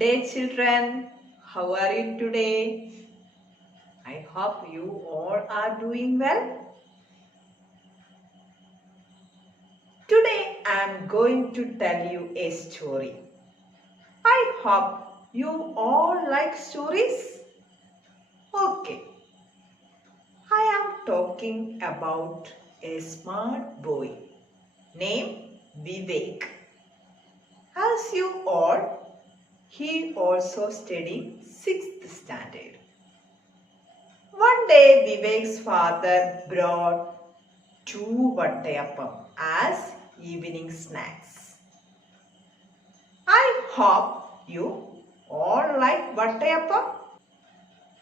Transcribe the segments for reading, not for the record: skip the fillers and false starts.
day, children. How are you today? I hope you all are doing well. Today I am going to tell you a story. I hope you all like stories. Okay. I am talking about a smart boy named Vivek. As you all, he also studying 6th standard. One day Vivek's father brought 2 vattayappam as evening snacks. I hope you all like vattayappam.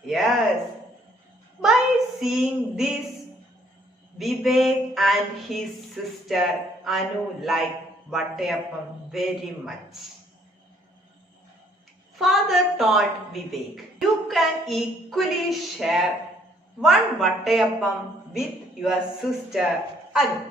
Yes, by seeing this, Vivek and his sister Anu like vattayappam very much. Father told Vivek, you can equally share one vattayappam with your sister Anu.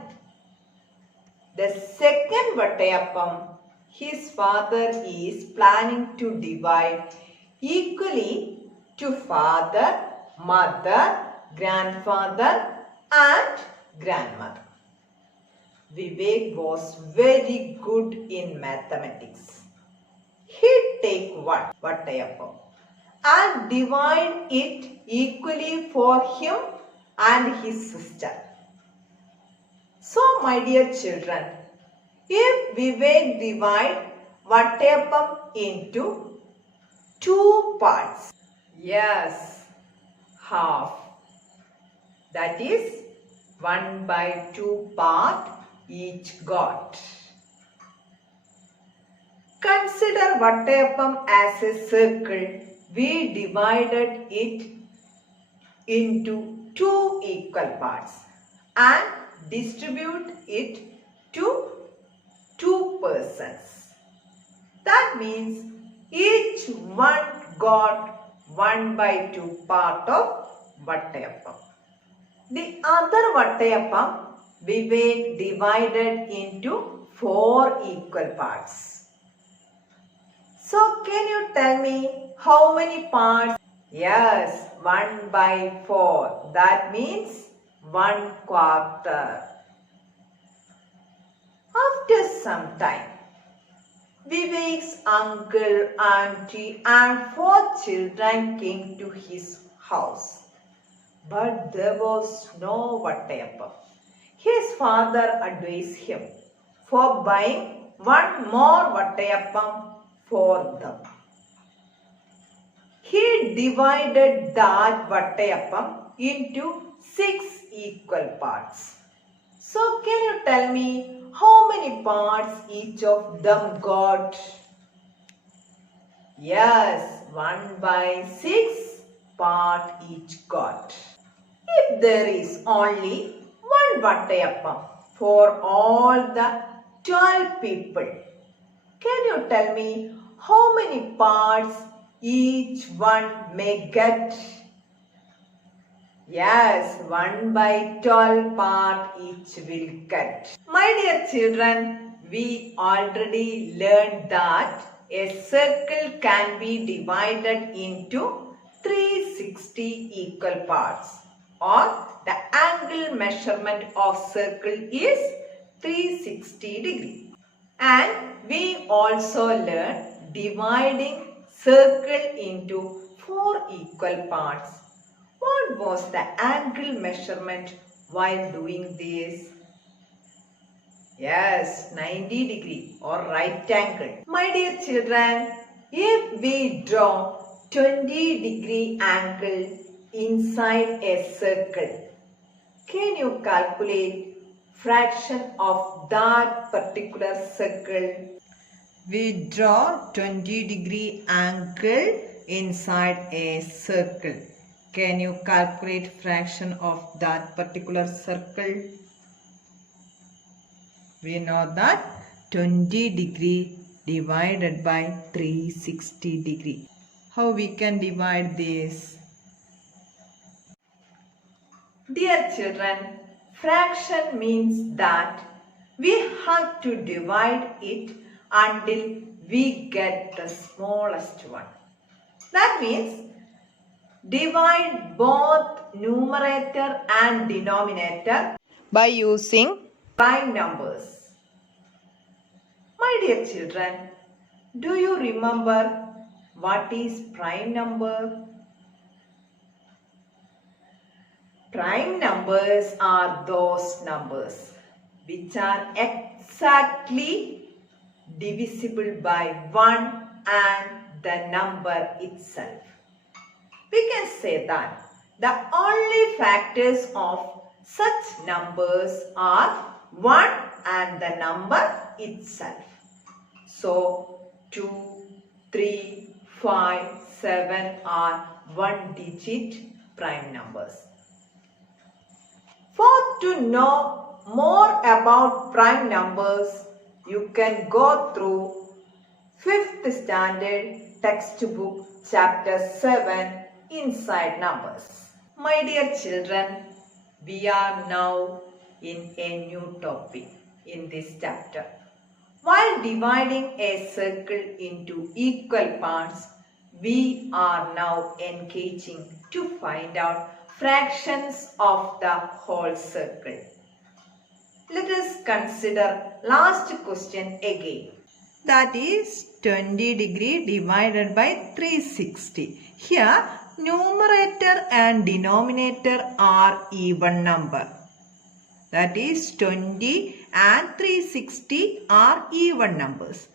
The second vattayappam his father is planning to divide equally to father, mother, grandfather and grandmother. Vivek was very good in mathematics. He'd take one vattayappam and divide it equally for him and his sister. So, my dear children, if Vivek divide vattayappam into 2 parts, yes, half, that is 1/2 part each got. Consider vattayappam as a circle. We divided it into 2 equal parts and distribute it to 2 persons. That means each one got 1/2 part of vattayappam. The other vattayappam Vivek divided into 4 equal parts. So can you tell me how many parts? Yes, 1/4. That means 1/4. After some time, Vivek's uncle, auntie and 4 children came to his house. But there was no vattayappam. His father advised him for buying one more vattayappam for them. He divided that vattayappam into 6 equal parts. So can you tell me how many parts each of them got? Yes, 1/6 part each got. If there is only one vattayappam for all the 12 people, can you tell me how many parts each one may get? Yes, 1/12 part each will get. My dear children, we already learned that a circle can be divided into 360 equal parts, or the angle measurement of circle is 360 degree. And we also learned dividing circle into 4 equal parts. What was the angle measurement while doing this? Yes, 90 degree or right angle. My dear children, if we draw 20 degree angle inside a circle, can you calculate fraction of that particular circle? We draw 20 degree angle inside a circle. Can you calculate fraction of that particular circle? We know that 20 degree divided by 360 degree. How we can divide this? Dear children, fraction means that we have to divide it until we get the smallest one. That means divide both numerator and denominator by using prime numbers. My dear children, do you remember what is prime number? Prime numbers are those numbers which are exactly divisible by 1 and the number itself. We can say that the only factors of such numbers are 1 and the number itself. So 2, 3, 5, 7 are one-digit prime numbers. To know more about prime numbers, you can go through 5th standard textbook chapter 7 inside numbers. My dear children, we are now in a new topic in this chapter. While dividing a circle into equal parts, we are now engaging to find out fractions of the whole circle. Let us consider last question again. That is 20 degree divided by 360. Here numerator and denominator are even number. That is 20 and 360 are even numbers.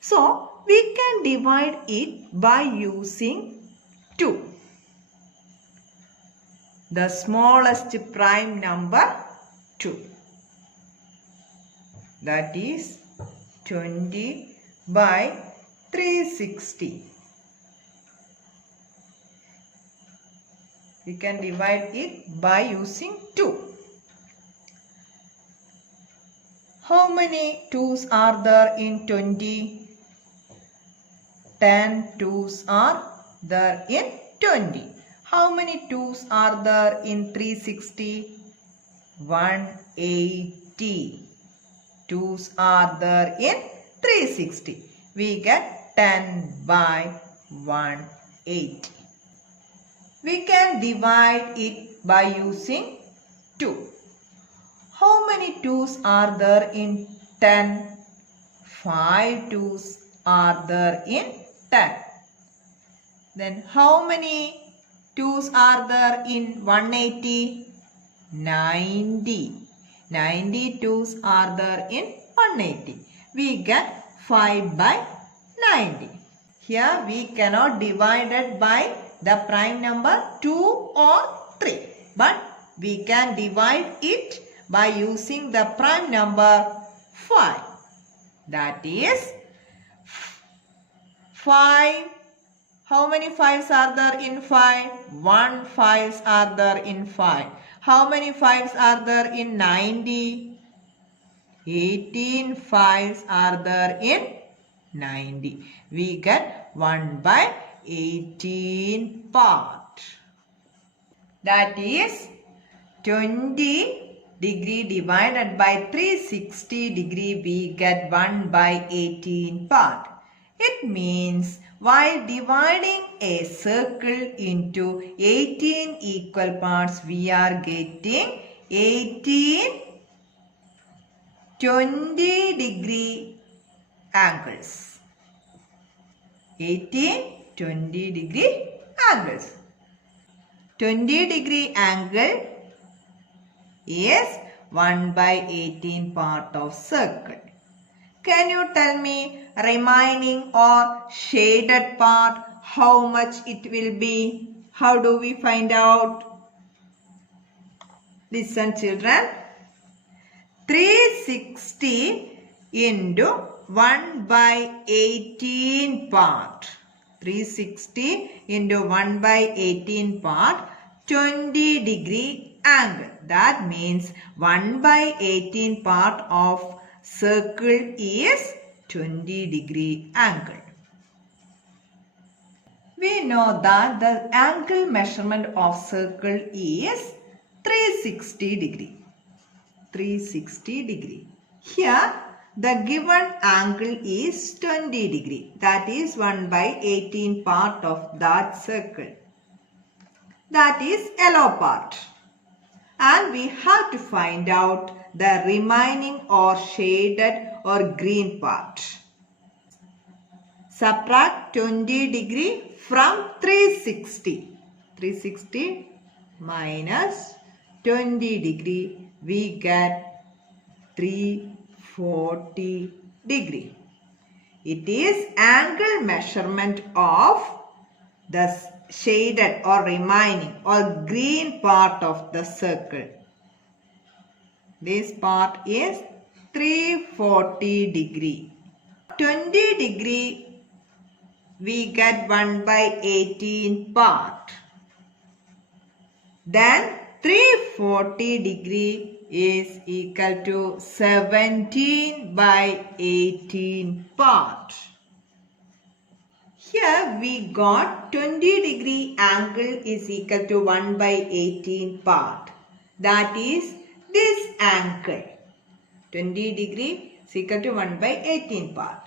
So we can divide it by using 2. The smallest prime number 2. That is 20 by 360. We can divide it by using 2. How many 2's are there in 20? 10 2's are there in 20. How many 2's are there in 360? 180. 2's are there in 360. We get 10 by 180. We can divide it by using 2. How many 2's are there in 10? 5 2's are there in 10. Then how many 2's are there in 180? 90. 90 2's are there in 180. We get 5 by 90. Here we cannot divide it by the prime number 2 or 3. But we can divide it by using the prime number 5. That is 5. How many 5's are there in 5? 1 5's are there in 5. How many 5's are there in 90? 18 5's are there in 90. We get 1 by 18 part. That is 20 degree divided by 360 degree, we get 1 by 18 part. It means while dividing a circle into 18 equal parts, we are getting 18 20 degree angles. 18 20 degree angles. 20 degree angle is 1 by 18 part of circle. Can you tell me remaining or shaded part how much it will be? How do we find out? Listen children. 360 into 1 by 18 part. 360 into 1 by 18 part, 20 degree angle. That means 1 by 18 part of circle is 20 degree angle. We know that the angle measurement of circle is 360 degree. 360 degree. Here the given angle is 20 degree. That is 1 by 18 part of that circle. That is yellow part. And we have to find out the remaining or shaded or green part. Subtract 20 degree from 360. 360 minus 20 degree, we get 340 degree. It is angle measurement of the shaded or remaining or green part of the circle. This part is 340 degree. 20 degree we get 1 by 18 part. Then 340 degree is equal to 17 by 18 part. Here we got 20 degree angle is equal to 1 by 18 part. That is this angle. 20 degree is equal to 1 by 18 part.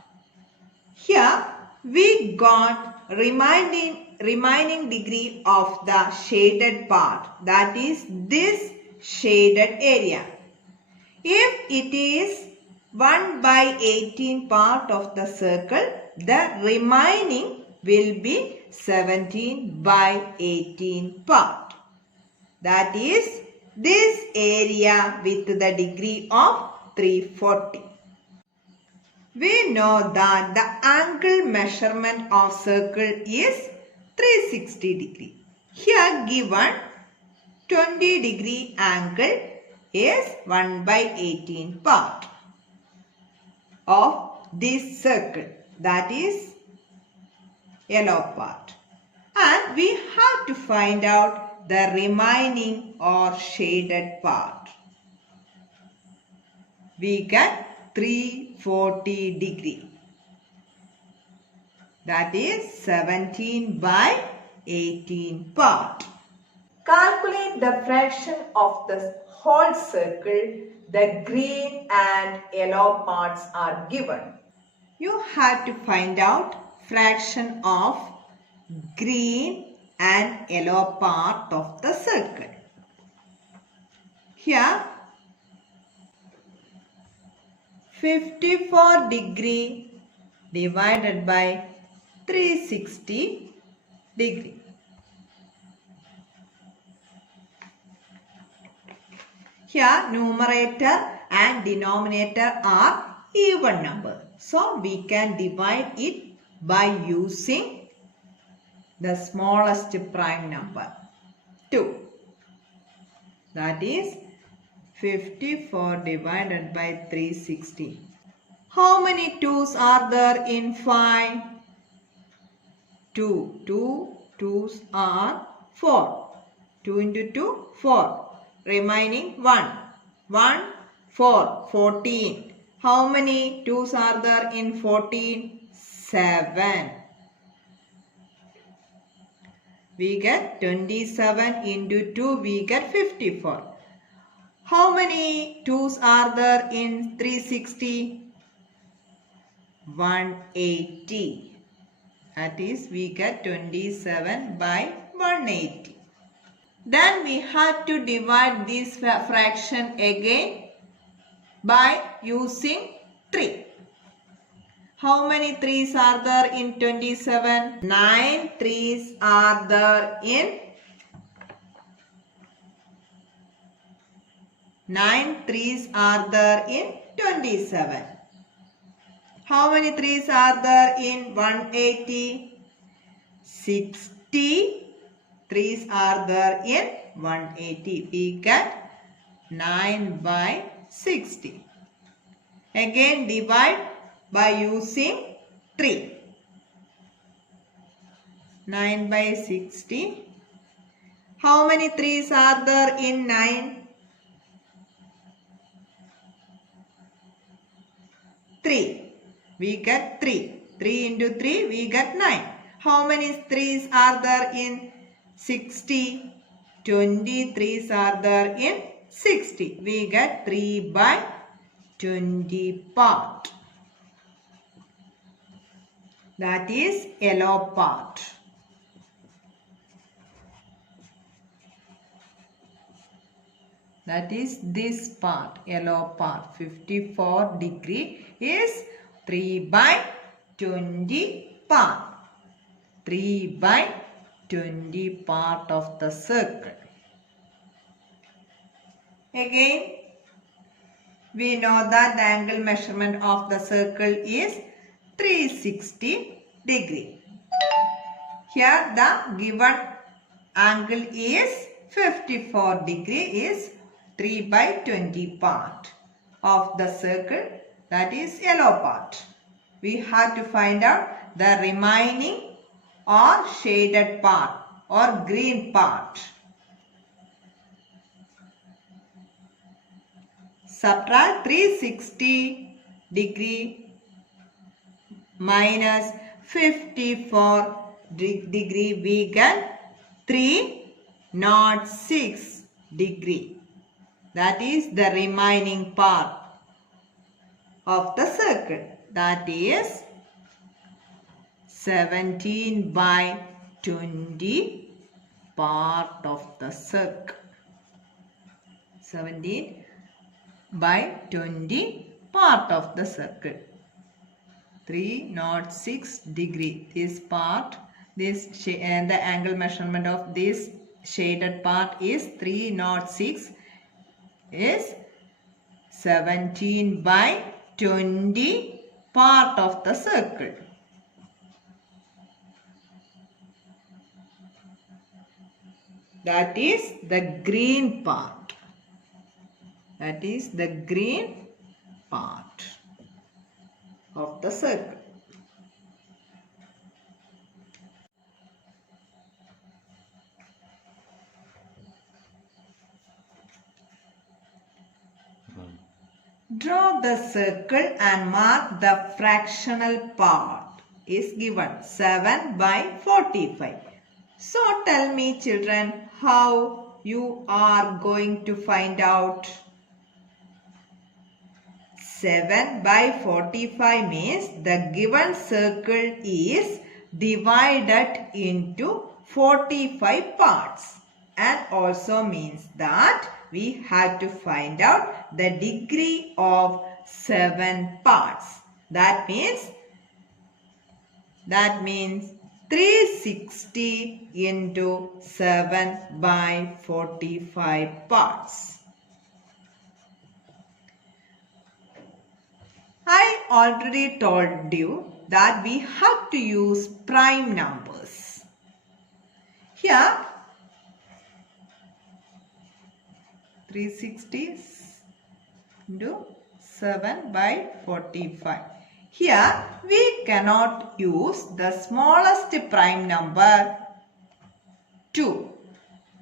Here we got remaining degree of the shaded part. That is this shaded area. If it is 1 by 18 part of the circle, the remaining will be 17 by 18 part. That is this area with the degree of 340. We know that the angle measurement of circle is 360 degree. Here given 20 degree angle is 1 by 18 part of this circle. That is yellow part. And we have to find out the remaining or shaded part. We get 340 degree. That is 17 by 18 part. Calculate the fraction of the whole circle. The green and yellow parts are given. You have to find out fraction of green and yellow part of the circle. Here 54 degree divided by 360 degree. Here numerator and denominator are even number. So we can divide it by using the smallest prime number 2. That is 54 divided by 360. How many 2's are there in 5? 2. 2 2's are 4. 2 into 2, 4. Remaining 1. 1, 4. 14. How many 2's are there in 14? 7. We get 27 into 2. We get 54. How many 2's are there in 360? 180. That is, we get 27 by 180. Then we have to divide this fraction again by using 3. How many 3's are there in 27? 9 3's are there in 27. How many 3's are there in 180? 60 3's are there in 180. We get 9 by 60. Again divide by using 3. 9 by 60. How many 3's are there in 9? 3. We get 3. 3 into 3 we get 9. How many 3's are there in 60? 20 3's are there in 60. We get 3 by 20 part. That is yellow part. That is this part, yellow part. 54 degree is 3 by 20 part. 3 by 20 part of the circle. Again, we know that the angle measurement of the circle is 360 degree. Here the given angle is 54 degree is 3 by 20 part of the circle, that is yellow part. We have to find out the remaining or shaded part or green part. Subtract 360 degree minus 54 degree, we get 306 degree. That is the remaining part of the circle. That is 17 by 20 part of the circle. 17 by 20 part of the circle. 306 degree. This part, and the angle measurement of this shaded part is 306 is 17 by 20 part of the circle. That is the green part. That is the green part of the circle. Draw the circle and mark the fractional part is given 7 by 45. So tell me children, how you are going to find out? 7 by 45 means the given circle is divided into 45 parts, and also means that we have to find out the degree of 7 parts. That means 360 into 7 by 45 parts. I already told you that we have to use prime numbers. Here 360 into 7 by 45. Here we cannot use the smallest prime number 2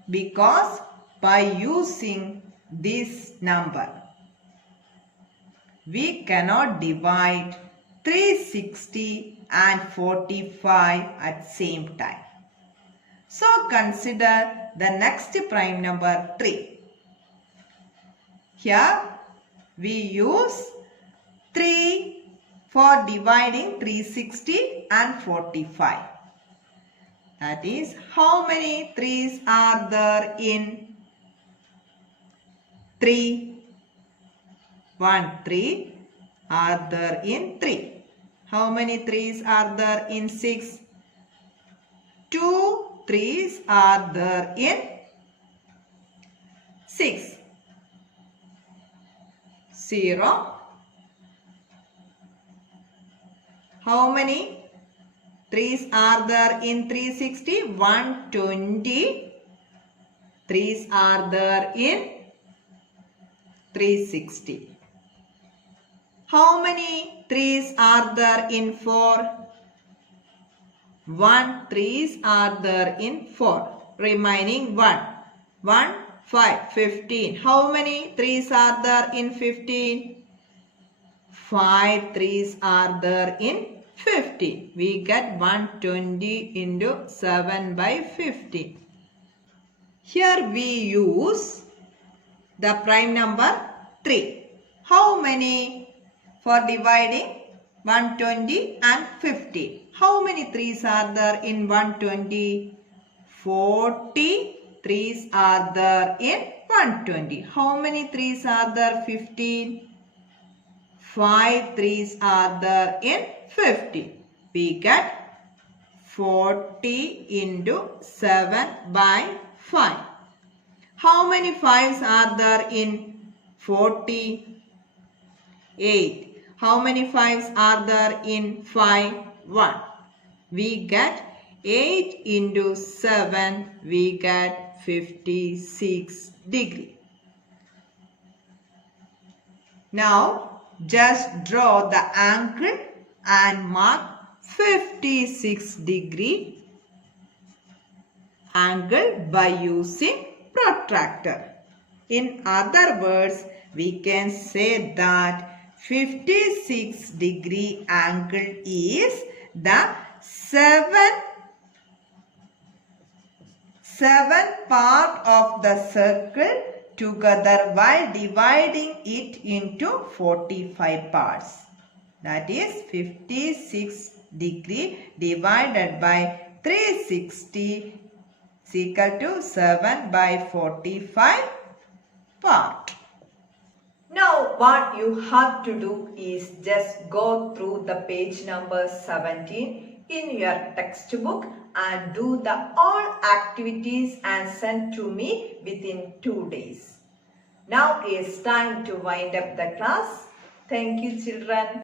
because by using this number we cannot divide 360 and 45 at same time. So consider the next prime number 3. Here we use 3 for dividing 360 and 45. That is, how many 3's are there in 3? 3 are there in 3. How many 3's are there in 6? 2 3's are there in 6. 0. How many 3's are there in 360? 120 3's are there in 360. How many 3's are there in 4? 1 3's are there in 4. Remaining 1. 1 5 15. How many 3's are there in 15? 5 3's are there in 15. We get 120 into 7 by 15. Here we use the prime number 3. How many for dividing 120 and 50? How many 3's are there in 120? 40 3's are there in 120. How many 3's are there? 15. 5 3's are there in 50. We get 40 into 7 by 5. How many 5's are there in 40? 8. How many 5's are there in 5? 1. We get 8 into 7. We get 56 degree. Now just draw the angle and mark 56 degree angle by using protractor. In other words, we can say that 56 degree angle is the 7 part of the circle together while dividing it into 45 parts. That is 56 degree divided by 360 is equal to 7 by 45 part. Now what you have to do is just go through the page number 17 in your textbook and do the all activities and send to me within 2 days. Now it's time to wind up the class. Thank you, children.